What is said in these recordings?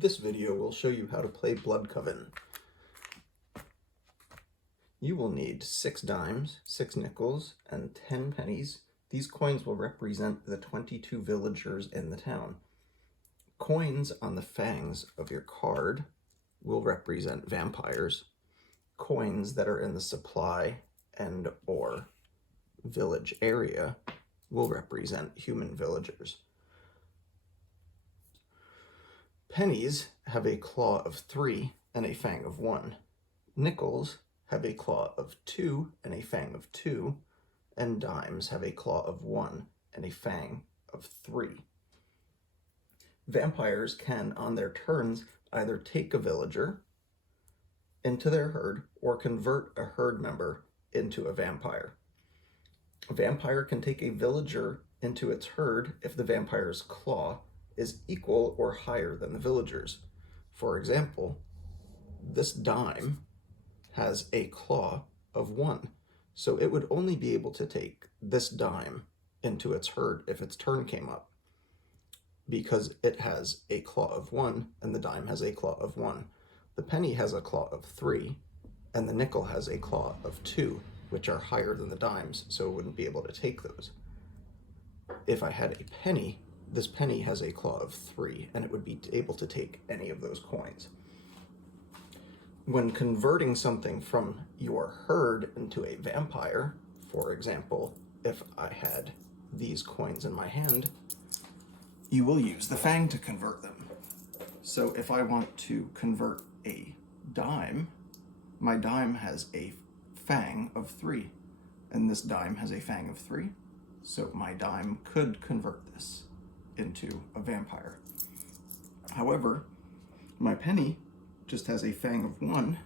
This video will show you how to play Blood Coven. You will need 6 dimes, 6 nickels, and 10 pennies. These coins will represent the 22 villagers in the town. Coins on the fangs of your card will represent vampires. Coins that are in the supply and or village area will represent human villagers. Pennies have a claw of 3 and a fang of 1. Nickels have a claw of 2 and a fang of 2, and dimes have a claw of 1 and a fang of 3. Vampires can, on their turns, either take a villager into their herd or convert a herd member into a vampire. A vampire can take a villager into its herd if the vampire's claw is equal or higher than the villagers. For example, this dime has a claw of 1, so it would only be able to take this dime into its herd if its turn came up, because it has a claw of 1 and the dime has a claw of 1. The penny has a claw of 3 and the nickel has a claw of 2, which are higher than the dimes, so it wouldn't be able to take those. If I had a penny, this penny has a claw of 3 and it would be able to take any of those coins. When converting something from your herd into a vampire, for example, if I had these coins in my hand, you will use the fang to convert them. So if I want to convert a dime, my dime has a fang of 3, and this dime has a fang of 3, so my dime could convert this into a vampire. However, my penny just has a fang of 1,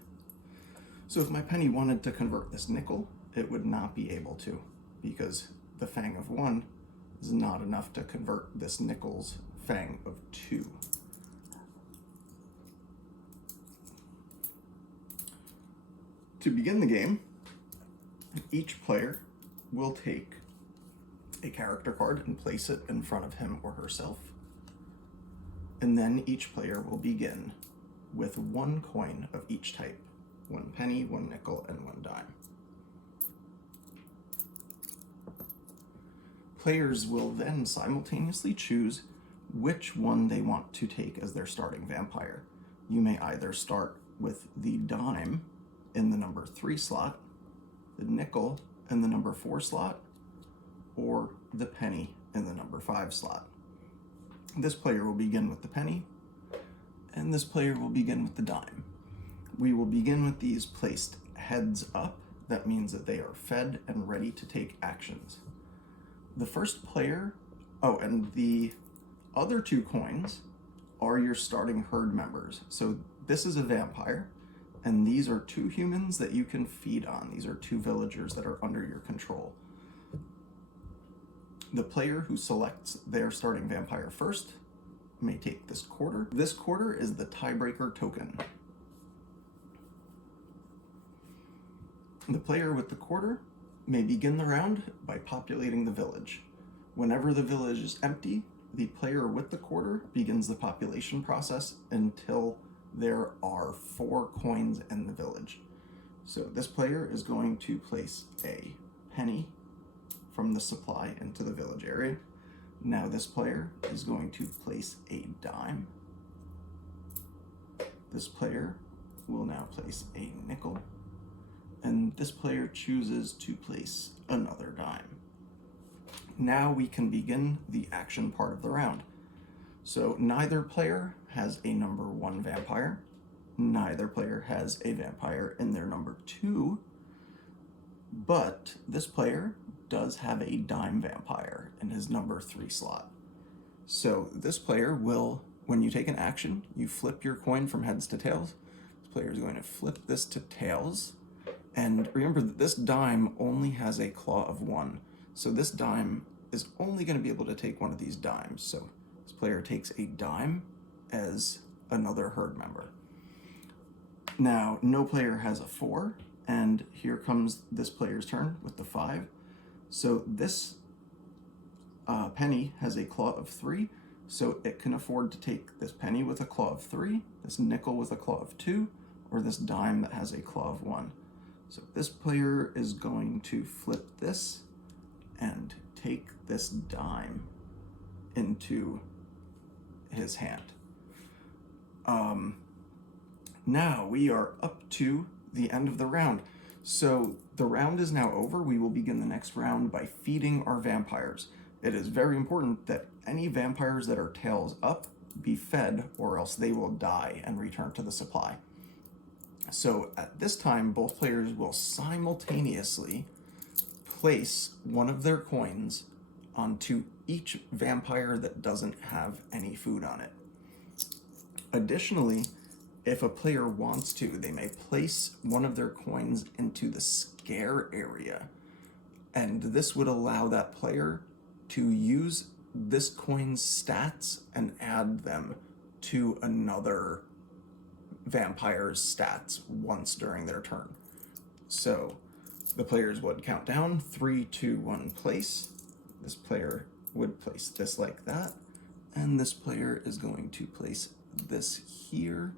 so if my penny wanted to convert this nickel, it would not be able to, because the fang of 1 is not enough to convert this nickel's fang of 2. To begin the game, each player will take a character card and place it in front of him or herself. And then each player will begin with 1 coin of each type, 1 penny, 1 nickel, and 1 dime. Players will then simultaneously choose which one they want to take as their starting vampire. You may either start with the dime in the number 3 slot, the nickel in the number 4 slot, or the penny in the number 5 slot. This player will begin with the penny, and this player will begin with the dime. We will begin with these placed heads up. That means that they are fed and ready to take actions. The first player, and the other 2 coins are your starting herd members. So this is a vampire, and these are 2 humans that you can feed on. These are 2 villagers that are under your control. The player who selects their starting vampire first may take this quarter. This quarter is the tiebreaker token. The player with the quarter may begin the round by populating the village. Whenever the village is empty, the player with the quarter begins the population process until there are 4 coins in the village. So this player is going to place a penny from the supply into the village area. Now this player is going to place a dime. This player will now place a nickel, and this player chooses to place another dime. Now we can begin the action part of the round. So neither player has a number 1 vampire, neither player has a vampire in their number 2, but this player does have a dime vampire in his number 3 slot. So this player will, when you take an action, you flip your coin from heads to tails. This player is going to flip this to tails. And remember that this dime only has a claw of 1. So this dime is only going to be able to take one of these dimes. So this player takes a dime as another herd member. Now, no player has a 4, and here comes this player's turn with the 5. So this penny has a claw of 3, So it can afford to take this penny with a claw of 3, this nickel with a claw of 2, or this dime that has a claw of 1. So this player is going to flip this and take this dime into his hand. Now we are up to the end of the round. So the round is now over. We will begin the next round by feeding our vampires. It is very important that any vampires that are tails up be fed, or else they will die and return to the supply. So at this time, both players will simultaneously place one of their coins onto each vampire that doesn't have any food on it. Additionally, if a player wants to, they may place one of their coins into the scare area, and this would allow that player to use this coin's stats and add them to another vampire's stats once during their turn. So the players would count down 3, 2, 1, place. This player would place this like that, and this player is going to place this here,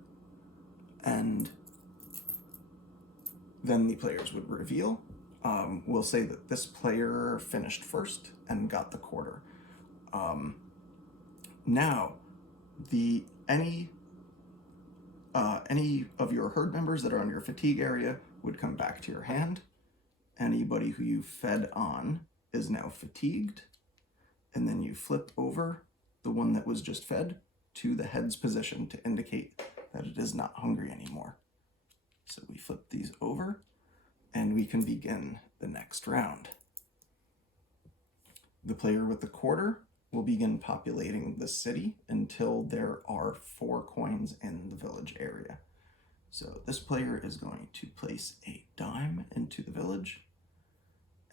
and then the players would reveal. We'll say that this player finished first and got the quarter. Now, any of your herd members that are on your fatigue area would come back to your hand. Anybody who you fed on is now fatigued, and then you flip over the one that was just fed to the head's position to indicate that it is not hungry anymore. So we flip these over, and we can begin the next round. The player with the quarter will begin populating the city until there are 4 coins in the village area. So this player is going to place a dime into the village,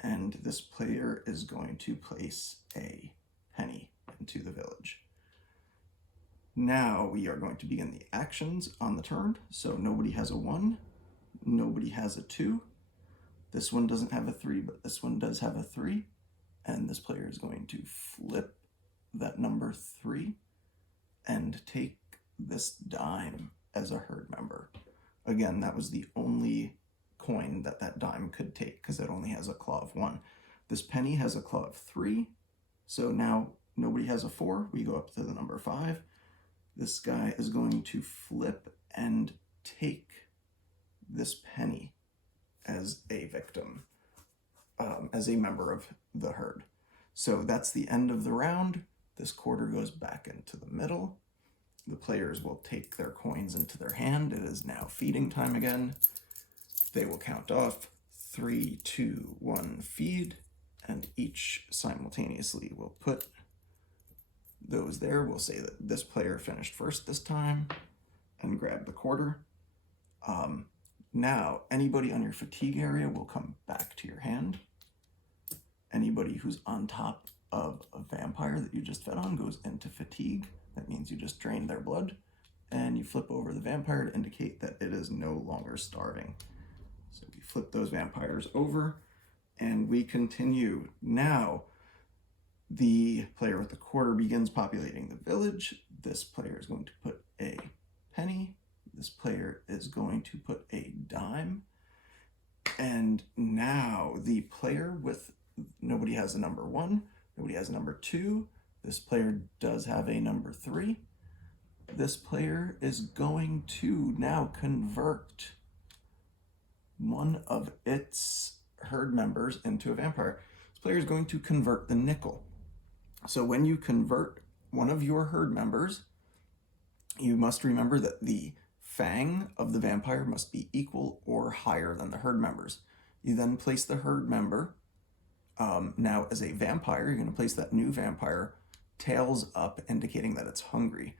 and this player is going to place a penny into the village. Now we are going to begin the actions on the turn. So nobody has a 1, nobody has a 2. This one doesn't have a 3, but this one does have a 3. And this player is going to flip that number 3 and take this dime as a herd member. Again, that was the only coin that dime could take because it only has a claw of 1. This penny has a claw of 3. So now nobody has a 4. We go up to the number 5. This guy is going to flip and take this penny as a victim, as a member of the herd. So that's the end of the round. This quarter goes back into the middle. The players will take their coins into their hand. It is now feeding time again. They will count off 3, 2, 1, feed, and each simultaneously will put those there. We'll say that this player finished first this time and grab the quarter. Now, anybody on your fatigue area will come back to your hand. Anybody who's on top of a vampire that you just fed on goes into fatigue. That means you just drained their blood, and you flip over the vampire to indicate that it is no longer starving. So we flip those vampires over, and we continue. Now, the player with the quarter begins populating the village. This player is going to put a penny. This player is going to put a dime. And now the player with, nobody has a number 1, nobody has a number 2. This player does have a number 3. This player is going to now convert one of its herd members into a vampire. This player is going to convert the nickel. So when you convert one of your herd members, you must remember that the fang of the vampire must be equal or higher than the herd members. You then place the herd member. Now as a vampire, you're going to place that new vampire tails up, indicating that it's hungry,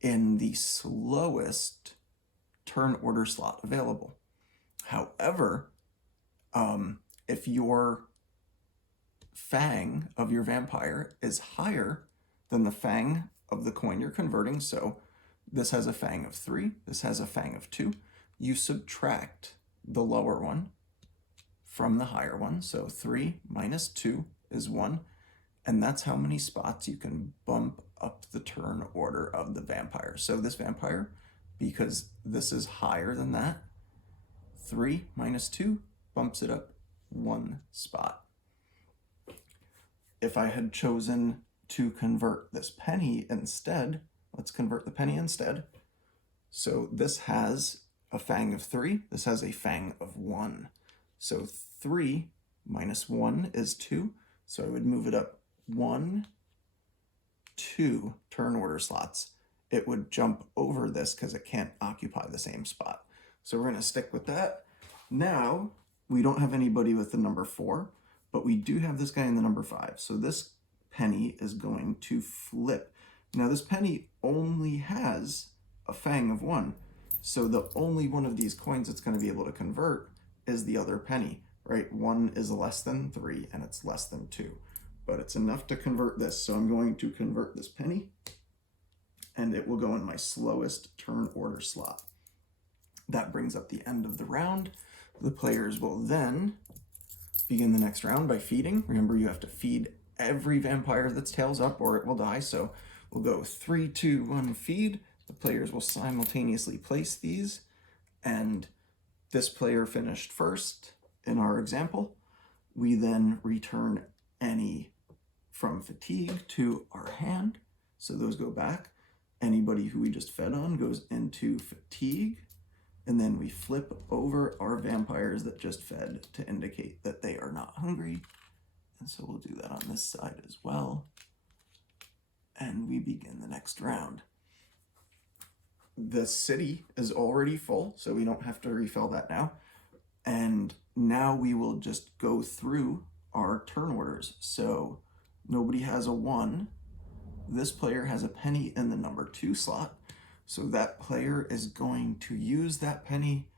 in the slowest turn order slot available. However, if your fang of your vampire is higher than the fang of the coin you're converting, so this has a fang of 3, this has a fang of 2, you subtract the lower one from the higher one. So 3 minus 2 is 1, And that's how many spots you can bump up the turn order of the vampire. So this vampire, because this is higher than that, 3 minus 2 bumps it up 1 spot. If I had chosen to convert this penny instead, let's convert the penny instead. So this has a fang of 3, this has a fang of 1. So 3 minus 1 is 2, so I would move it up 1, 2 turn order slots. It would jump over this because it can't occupy the same spot. So we're going to stick with that. Now, we don't have anybody with the number 4, but we do have this guy in the number 5. So this penny is going to flip. Now this penny only has a fang of 1. So the only one of these coins that's going to be able to convert is the other penny, right? 1 is less than 3 and it's less than 2. But it's enough to convert this. So I'm going to convert this penny and it will go in my slowest turn order slot. That brings up the end of the round. The players will then begin the next round by feeding. Remember, you have to feed every vampire that's tails up or it will die. So we'll go 3, 2, 1, feed. The players will simultaneously place these, and this player finished first in our example. We then return any from fatigue to our hand. So those go back. Anybody who we just fed on goes into fatigue. And then we flip over our vampires that just fed to indicate that they are not hungry. And so we'll do that on this side as well. And we begin the next round. The city is already full, so we don't have to refill that now. And now we will just go through our turn orders. So nobody has a 1. This player has a penny in the number 2 slot. So that player is going to use that penny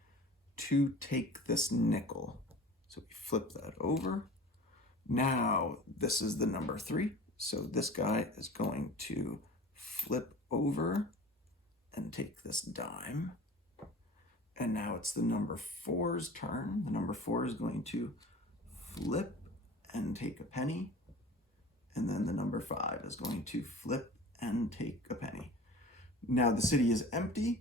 to take this nickel. So we flip that over. Now this is the number 3. So this guy is going to flip over and take this dime. And now it's the number 4's turn. The number 4 is going to flip and take a penny. And then the number 5 is going to flip and take a penny. Now the city is empty.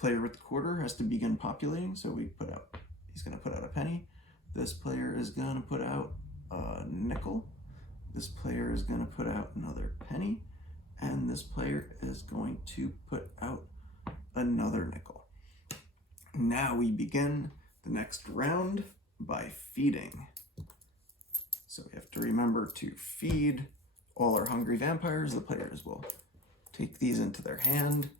Player with the quarter has to begin populating. So he's going to put out a penny. This player is going to put out a nickel. This player is going to put out another penny. And this player is going to put out another nickel. Now we begin the next round by feeding. So we have to remember to feed all our hungry vampires. The players will take these into their hand,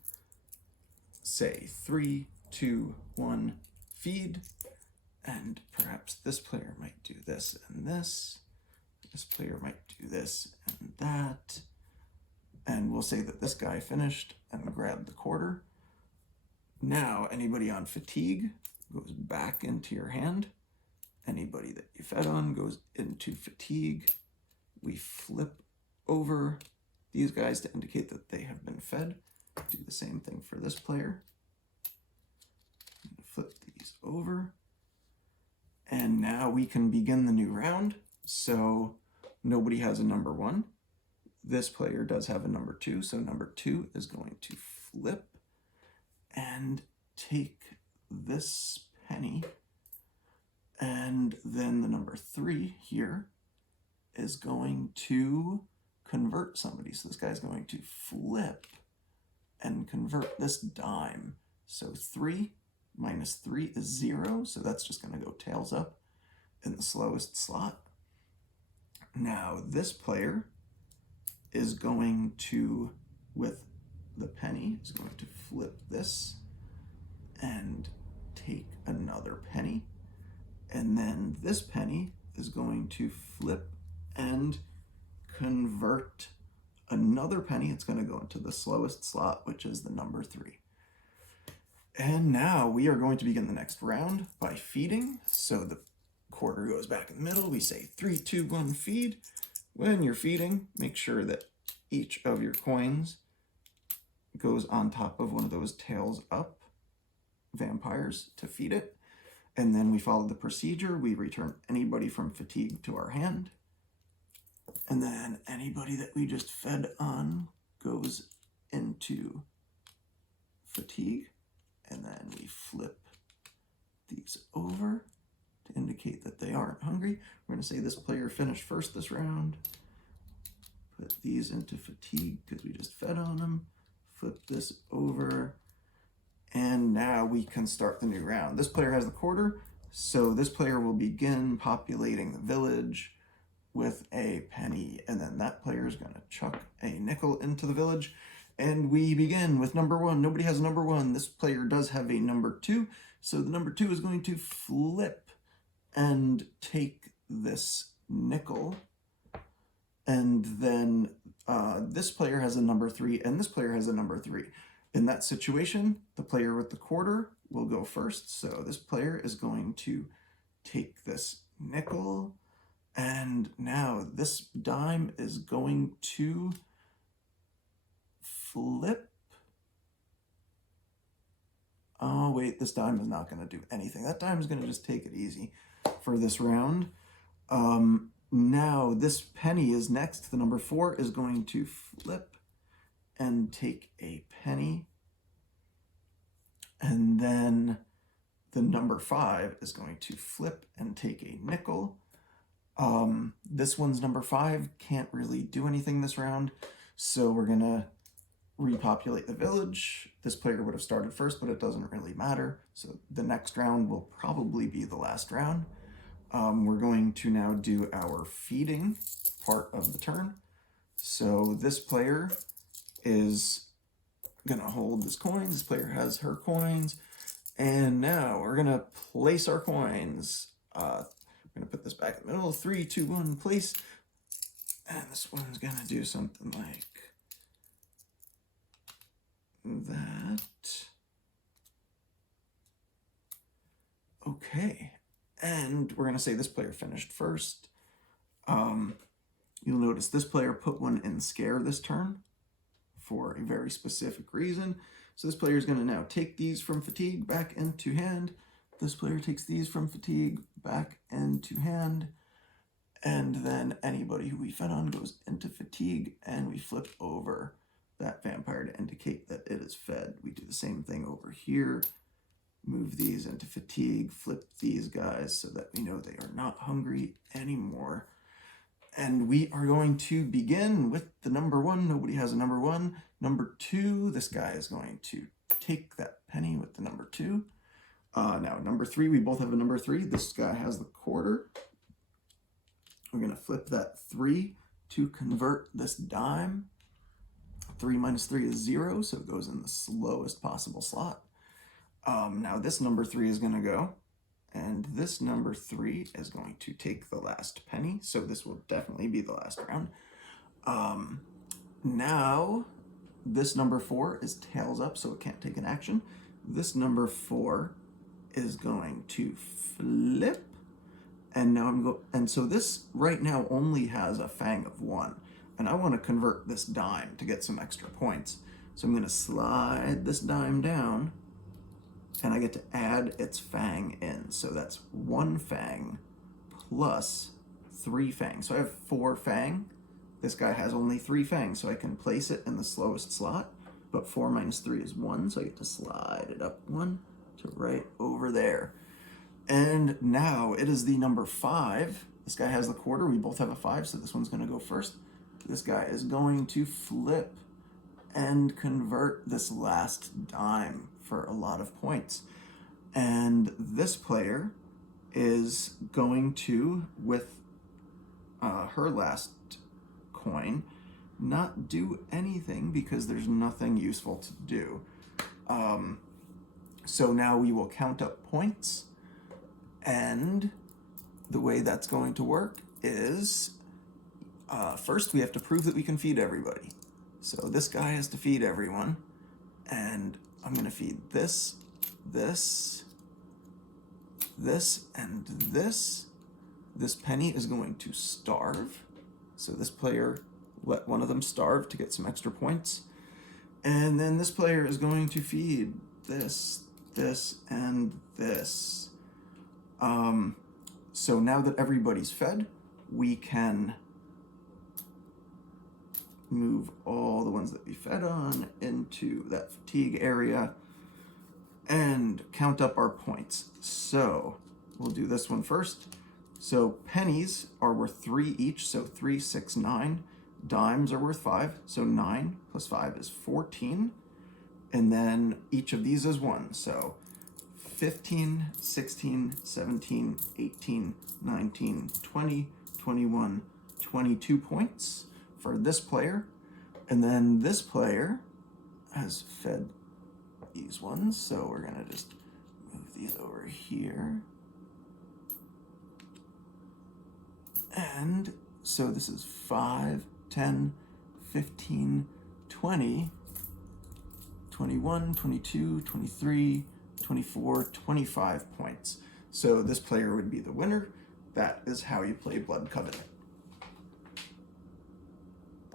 say 3, 2, 1, feed, and perhaps this player might do this and this. This player might do this and that. And we'll say that this guy finished and grabbed the quarter. Now, anybody on fatigue goes back into your hand. Anybody that you fed on goes into fatigue. We flip over these guys to indicate that they have been fed. Do the same thing for this player. Flip these over. And now we can begin the new round. So nobody has a number 1. This player does have a number 2, so number 2 is going to flip and take this penny. And then the number 3 here is going to convert somebody. So this guy's going to flip and convert this dime. So 3 minus 3 is 0, so that's just going to go tails up in the slowest slot. Now this player is going to, with the penny, is going to flip this and take another penny. And then this penny is going to flip and convert another penny. It's going to go into the slowest slot, which is the number 3. And now we are going to begin the next round by feeding. So the quarter goes back in the middle. We say 3, 2, 1, feed. When you're feeding, make sure that each of your coins goes on top of one of those tails up vampires to feed it. And then we follow the procedure. We return anybody from fatigue to our hand. And then anybody that we just fed on goes into fatigue. And then we flip these over to indicate that they aren't hungry. We're going to say this player finished first this round. Put these into fatigue because we just fed on them. Flip this over. And now we can start the new round. This player has the quarter, so this player will begin populating the village with a penny, and then that player is going to chuck a nickel into the village. And we begin with number 1. Nobody has number 1. This player does have a number 2, so the number 2 is going to flip and take this nickel. And then this player has a number 3, and this player has a number 3. In that situation, the player with the quarter will go first. So this player is going to take this nickel, and now this dime is going to flip. Oh wait, this dime is not going to do anything. That dime is going to just take it easy for this round. Now this penny is next. The number 4 is going to flip and take a penny. And then the number 5 is going to flip and take a nickel. This one's number 5 can't really do anything this round, so we're gonna repopulate the village. This player would have started first, but it doesn't really matter. So the next round will probably be the last round. We're going to now do our feeding part of the turn. So this player is gonna hold this coin. This player has her coins, and now we're gonna place our coins. We're gonna put this back in the middle. 3, 2, 1, place. And this one's gonna do something like that. Okay, and we're gonna say this player finished first. You'll notice this player put one in scare this turn for a very specific reason. So this player is going to now take these from fatigue back into hand. This player takes these from fatigue back into hand. And then anybody who we fed on goes into fatigue, and we flip over that vampire to indicate that it is fed. We do the same thing over here. Move these into fatigue, flip these guys so that we know they are not hungry anymore. And we are going to begin with the number 1. Nobody has a number 1. Number 2, this guy is going to take that penny with the number 2. Now, number 3, we both have a number 3. This guy has the quarter. We're going to flip that 3 to convert this dime. 3 minus 3 is 0, so it goes in the slowest possible slot. Now, this number 3 is going to go. And this number 3 is going to take the last penny, so this will definitely be the last round. Now, this number 4 is tails up, so it can't take an action. This number 4 is going to flip, and now and so this right now only has a fang of 1, and I want to convert this dime to get some extra points. So I'm going to slide this dime down, and I get to add its fang in. So that's 1 fang plus 3 fang. So I have 4 fang. This guy has only 3 fang, so I can place it in the slowest slot. But 4 minus 3 is 1, so I get to slide it up 1 to right over there. And now it is the number 5. This guy has the quarter. We both have a 5, so this one's going to go first. This guy is going to flip and convert this last dime for a lot of points. And this player is going to, with her last coin, not do anything because there's nothing useful to do. So now we will count up points, and the way that's going to work is first we have to prove that we can feed everybody. So this guy has to feed everyone, and I'm going to feed this, this, this, and this. This penny is going to starve. So this player let one of them starve to get some extra points. And then this player is going to feed this, this, and this. So now that everybody's fed, we can move all the ones that we fed on into that fatigue area and count up our points. So we'll do this one first. So pennies are worth 3 each, so 3, 6, 9. Dimes are worth 5, so 9 plus 5 is 14. And then each of these is 1, so 15, 16, 17, 18, 19, 20, 21, 22 points for this player. And then this player has fed these ones, so we're gonna just move these over here. And so this is 5, 10, 15, 20, 21, 22, 23, 24, 25 points. So this player would be the winner. That is how you play Blood Coven.